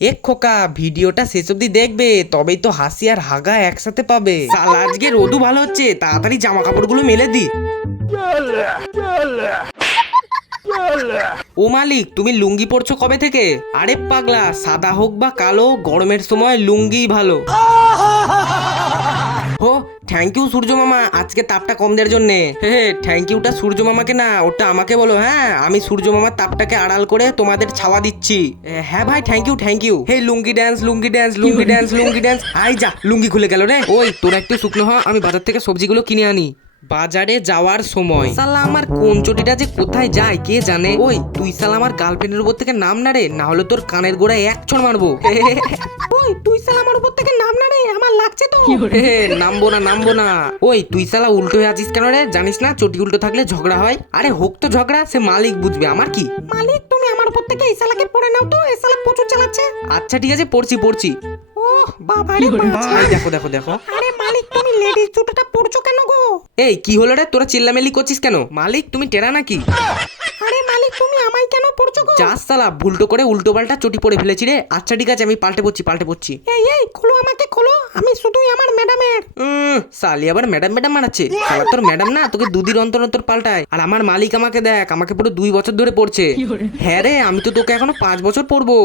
এক খোকা ভিডিওটা শেষ অব্দি দেখবে, তবেই তো হাসি আর হাগা একসাথে পাবে। সালা আজকে রোদু ভালো হচ্ছে, তাড়াতাড়ি জামা কাপড়গুলো মেলে দি। ও মালিক, তুমি লুঙ্গি পরছো কবে থেকে? আরে পাগলা, সাদা হোক বা কালো, গরমের সময় লুঙ্গি ভালো। ও থ্যাংক ইউ সূর্য মামা, আজকে তাপটা কম দেওয়ার জন্য। হে থ্যাংক ইউটা সূর্য মামাকে না, ওটা আমাকে বলো। হ্যাঁ, আমি সূর্য মামার তাপটাকে আড়াল করে তোমাদের ছাওয়া দিচ্ছি। হ্যাঁ ভাই, thank you thank you. Hey lungi dance lungi dance lungi dance lungi dance. আই যা, লুঙ্গি খুলে গেল রে। ওই তোরা একটু শুকনো হ, আমি বাজার থেকে সবজিগুলো কিনে আনি। বাজারে যাওয়ার সময় সালা আমার কোন চটিটা যে কোথায় যায় কে জানে। ওই তুই সালা আমার গার্লফ্রেন্ডের উপর থেকে নাম না রে, না হলে তোর কানের গোড়ায় এক ছড় মারবো। ওই তুই সালা আমার উপর থেকে নাম না রে, আমার লাগছে তো। নামবো না নামবো না। ওই তুই সালা উল্টো হয়ে আছিস কেন রে? জানিস না চটি উল্টো থাকলে ঝগড়া হয়? আরে হোক তো ঝগড়া, সে মালিক বুঝবে, আমার কি। মালিক তুমি আমার উপর থেকে এই সালাকে পড়ে নাও তো, এই সালা প্রচুর চালাচ্ছে। আচ্ছা ঠিক আছে, পড়ছি পড়ছি। ওহ বাবা রে বাবা, দেখো দেখো দেখো। আরে মালিক তুমি লেডিস জুতোটা পরছো কেন গো? এই কি হলো রে, তোরা চিল্লামেলি করছিস কেন? মালিক তুমি টেরা নাকি? আরে মালিক তুমি আমায় কেন পড়ছো গো? যা সালা, ভুলটো করে উল্টো পাল্টা চটি পরে ফেলেছি রে। আচ্ছা ঠিক আছে, আমি পাল্টে পড়ছি। এই খোলো আমাকে খোলো, আমি শুধুই আমার ম্যাডামের। সালি আবার ম্যাডাম ম্যাডাম মারাচ্ছে। শালা তোর ম্যাডাম না, তোকে দুদিন অন্তর অন্তর পাল্টায়। আর আমার মালিক আমাকে দেখ, আমাকে পুরো 2 বছর ধরে পড়ছে। হ্যাঁ রে, আমি তো তোকে এখনো 5 বছর পড়বো।